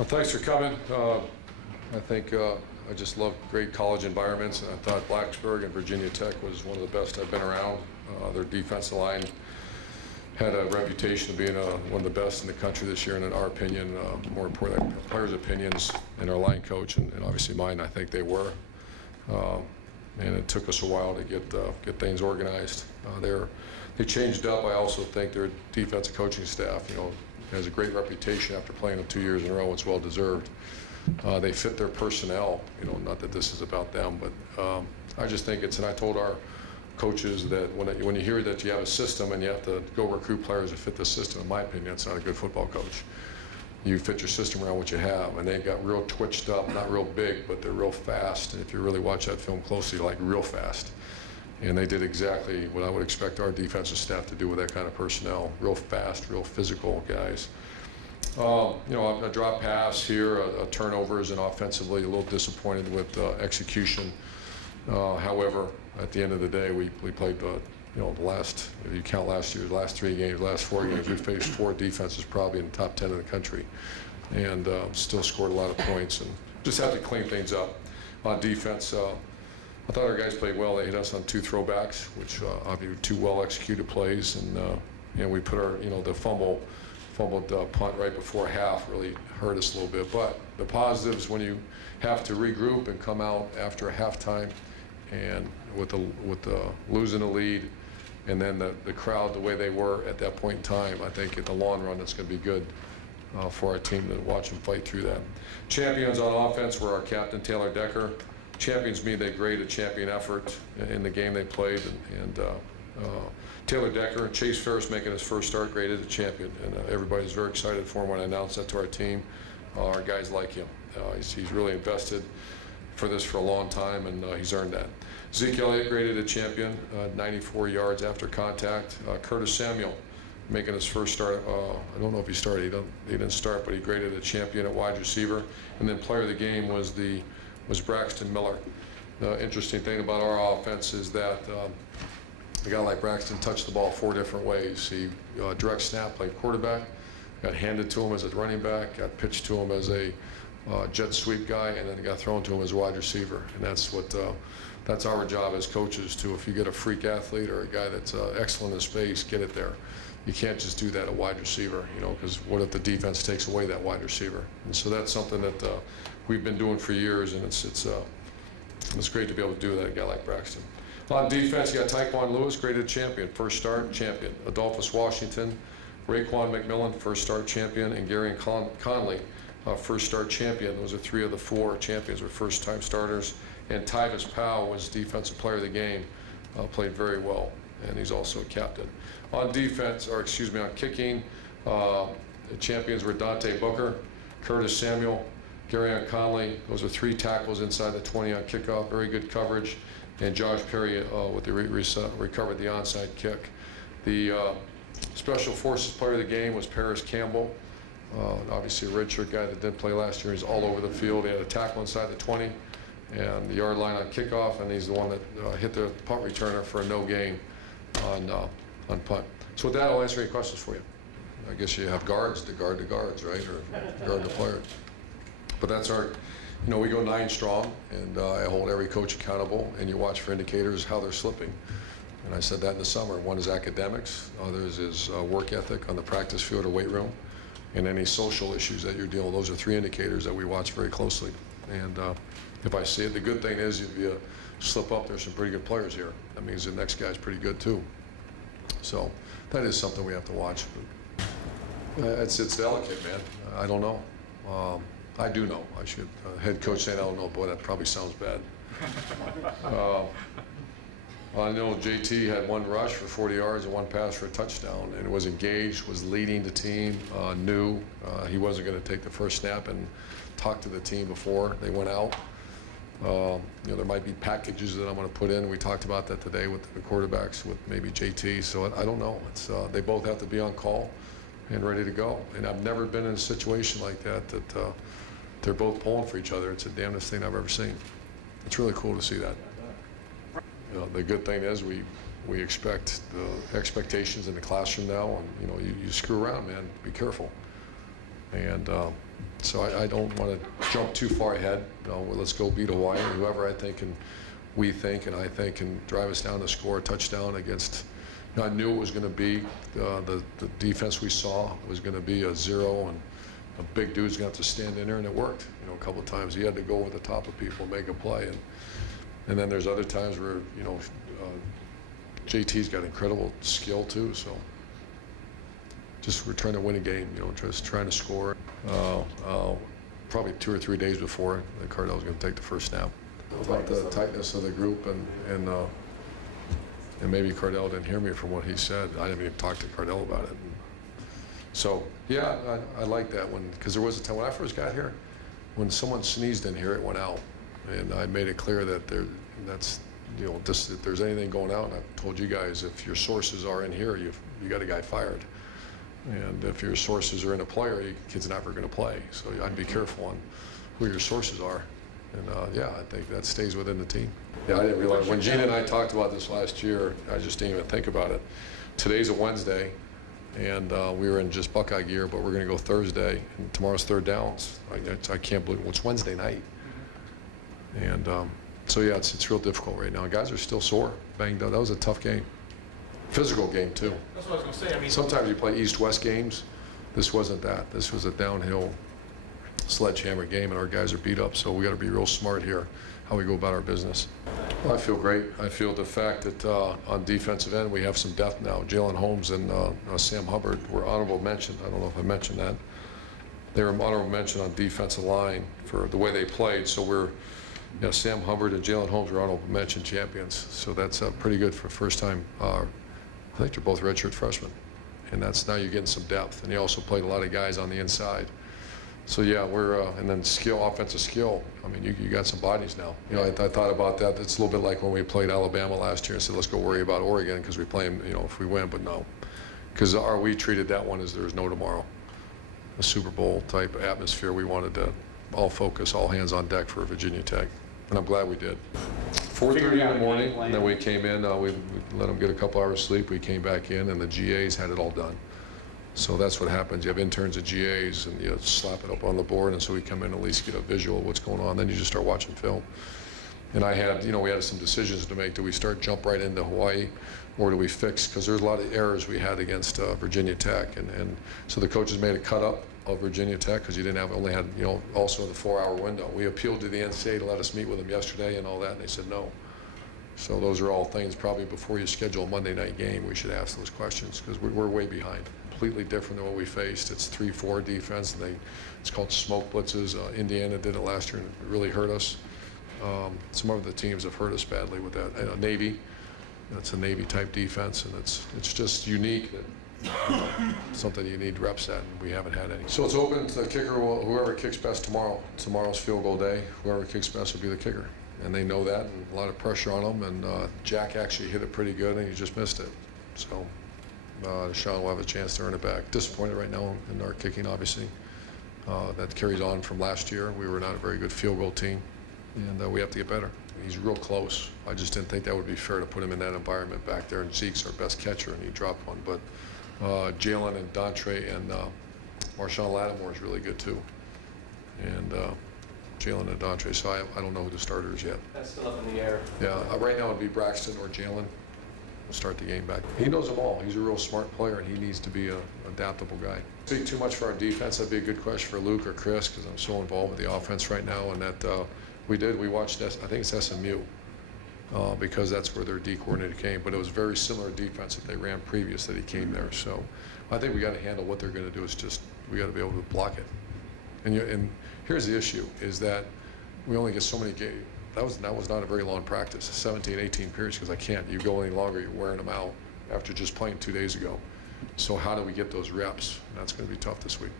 Well, thanks for coming. I think I just love great college environments. I thought Blacksburg and Virginia Tech was one of the best I've been around. Their defensive line had a reputation of being one of the best in the country this year, and in our opinion, more importantly, players' opinions and our line coach, and obviously mine, I think they were. And it took us a while to get things organized. They changed up. I also think their defensive coaching staff, has a great reputation after playing them 2 years in a row. It's well deserved. They fit their personnel. Not that this is about them, but I just think and I told our coaches that when you hear that you have a system and you have to go recruit players that fit the system, in my opinion, that's not a good football coach. You fit your system around what you have, and they got real twitched up, not real big, but they're real fast. And if you really watch that film closely, like real fast. And they did exactly what I would expect our defensive staff to do with that kind of personnel. Real fast, real physical guys. A drop pass here, a turnovers, and offensively a little disappointed with execution. However, at the end of the day, we played the last, if you count last year's last 3 games, last 4 games, we faced 4 defenses probably in the top 10 in the country, and still scored a lot of points, and just had to clean things up. On defense, I thought our guys played well. They hit us on 2 throwbacks, which obviously 2 well-executed plays, and we put our, the fumbled punt right before half really hurt us a little bit. But the positives, when you have to regroup and come out after halftime, and with the losing the lead, and then the crowd the way they were at that point in time, I think in the long run it's going to be good for our team to watch them fight through that. Champions on offense were our captain, Taylor Decker. Champions mean they grade a champion effort in the game they played, and Taylor Decker and Chase Ferris making his first start graded a champion, and everybody's very excited for him when I announced that to our team. Our guys like him. He's really invested for this for a long time, and he's earned that. Zeke Elliott graded a champion, 94 yards after contact. Curtis Samuel making his first start. I don't know if he started. He didn't start, but he graded a champion at wide receiver. And then player of the game was Braxton Miller. The interesting thing about our offense is that a guy like Braxton touched the ball 4 different ways. He direct snap, played quarterback, got handed to him as a running back, got pitched to him as a jet sweep guy, and then got thrown to him as a wide receiver. And that's our job as coaches too. If you get a freak athlete or a guy that's excellent in space, get it there. You can't just do that at wide receiver, because what if the defense takes away that wide receiver? And so that's something that we've been doing for years, and it's great to be able to do that, a guy like Braxton. On defense, you got Tyquan Lewis, graded champion, first start champion. Adolphus Washington, Raekwon McMillan, first start champion, and Gary Conley, first start champion. Those are 3 of the 4 champions, were first-time starters. And Tyvis Powell was defensive player of the game, played very well, and he's also a captain. On defense, on kicking, the champions were Dante Booker, Curtis Samuel, Gary Conley. Those are 3 tackles inside the 20 on kickoff, very good coverage. And Josh Perry recovered the onside kick. The Special Forces player of the game was Paris Campbell. Obviously a redshirt guy that didn't play last year. He's all over the field. He had a tackle inside the 20 and the yard line on kickoff, and he's the one that hit the punt returner for a no gain on punt. So with that, I'll answer any questions for you. I guess you have guards to guard the guards, right, or guard the players. But that's our, we go 9 strong, and I hold every coach accountable, and you watch for indicators how they're slipping. And I said that in the summer. One is academics, others is work ethic on the practice field or weight room, and any social issues that you're dealing with. Those are 3 indicators that we watch very closely. And if I see it, the good thing is if you slip up, there's some pretty good players here. That means the next guy's pretty good too. So that is something we have to watch. But, it's delicate, man. I don't know. I do know. I should. Head coach saying I don't know, boy, that probably sounds bad. I know JT had 1 rush for 40 yards and 1 pass for a touchdown, and was engaged, was leading the team, knew he wasn't going to take the first snap and talk to the team before they went out. There might be packages that I'm going to put in. We talked about that today with the quarterbacks, with maybe JT. So I don't know. They both have to be on call and ready to go. And I've never been in a situation like that they're both pulling for each other. It's the damnedest thing I've ever seen. It's really cool to see that. The good thing is we expect the expectations in the classroom now, and you screw around, man. Be careful. And So I don't want to jump too far ahead. Well, let's go beat Hawaii, and whoever I think and I think can drive us down to score a touchdown against. I knew it was going to be the defense we saw was going to be a zero, and a big dude's going to have to stand in there, and it worked. A couple of times he had to go over the top of people and make a play, and then there's other times where JT's got incredible skill too. So just we're trying to win a game, just trying to score. Probably 2 or 3 days before the Cardell was going to take the first snap. About the tightness of the group, and maybe Cardell didn't hear me from what he said. I didn't even talk to Cardell about it. So yeah, I like that one, because there was a time when I first got here, when someone sneezed in here, it went out, and I made it clear that just if there's anything going out, and I've told you guys, if your sources are in here, you got a guy fired, and if your sources are in a player, kid's never going to play. So I'd be careful on who your sources are. And yeah, I think that stays within the team. Yeah, I didn't realize, when Gene and I talked about this last year, I just didn't even think about it. Today's a Wednesday, and we were in just Buckeye gear, but we're going to go Thursday, and tomorrow's third downs. I can't believe it's Wednesday night. And so yeah, it's real difficult right now. Guys are still sore, banged up. That was a tough game. Physical game too. That's what I was going to say. Sometimes you play East-West games. This wasn't that. This was a downhill sledgehammer game, and our guys are beat up, so we got to be real smart here how we go about our business. Well, I feel great. I feel the fact that on defensive end we have some depth now. Jalen Holmes and Sam Hubbard were honorable mention. I don't know if I mentioned that. They were honorable mention on defensive line for the way they played. So we're, Sam Hubbard and Jalen Holmes were honorable mention champions. So that's pretty good for first time. I think they're both redshirt freshmen, and that's now you're getting some depth. And he also played a lot of guys on the inside. So yeah, we're and then offensive skill. I mean, you got some bodies now. I thought about that. It's a little bit like when we played Alabama last year and said, let's go worry about Oregon because we play them, if we win. But no, because we treated that one as there was no tomorrow. A Super Bowl type atmosphere. We wanted to all focus, all hands on deck for Virginia Tech, and I'm glad we did. 4:30 in the morning, and then we came in. We let them get a couple hours sleep. We came back in, and the GAs had it all done. So that's what happens. You have interns at GAs, and you slap it up on the board, and so we come in and at least get a visual of what's going on. Then you just start watching film. And I had, we had some decisions to make. Do we jump right into Hawaii, or do we fix? Because there's a lot of errors we had against Virginia Tech, and so the coaches made a cut up of Virginia Tech because you didn't have only had also the 4-hour window. We appealed to the NCAA to let us meet with them yesterday and all that, and they said no. So those are all things probably before you schedule a Monday night game we should ask those questions, because we're way behind. Completely different than what we faced. It's 3-4 defense, and it's called smoke blitzes. Indiana did it last year, and it really hurt us. Some of the teams have hurt us badly with that. Navy, that's a Navy type defense, and it's just unique. That, something you need reps at, and we haven't had any. So it's open to the kicker. Whoever kicks best tomorrow. Tomorrow's field goal day. Whoever kicks best will be the kicker, and they know that. And a lot of pressure on them. And Jack actually hit it pretty good, and he just missed it. So. Sean will have a chance to earn it back. Disappointed right now in our kicking, obviously. That carries on from last year. We were not a very good field goal team, and we have to get better. He's real close. I just didn't think that would be fair to put him in that environment back there, and Zeke's our best catcher, and he dropped one. But Jalen and Dontre and Marshawn Lattimore is really good too. And Jalen and Dontre, so I don't know who the starter is yet. That's still up in the air. Yeah, right now it would be Braxton or Jalen. Start the game back. He knows them all. He's a real smart player, and he needs to be an adaptable guy. Speak too much for our defense. That'd be a good question for Luke or Chris, because I'm so involved with the offense right now. And that we watched this. I think it's SMU because that's where their D coordinator came. But it was very similar defense that they ran previous that he came there. So I think we got to handle what they're going to do. Is just we got to be able to block it. And here's the issue: is that we only get so many games. That was not a very long practice, 17, 18 periods, because I can't. You go any longer, you're wearing them out after just playing 2 days ago. So how do we get those reps? That's going to be tough this week.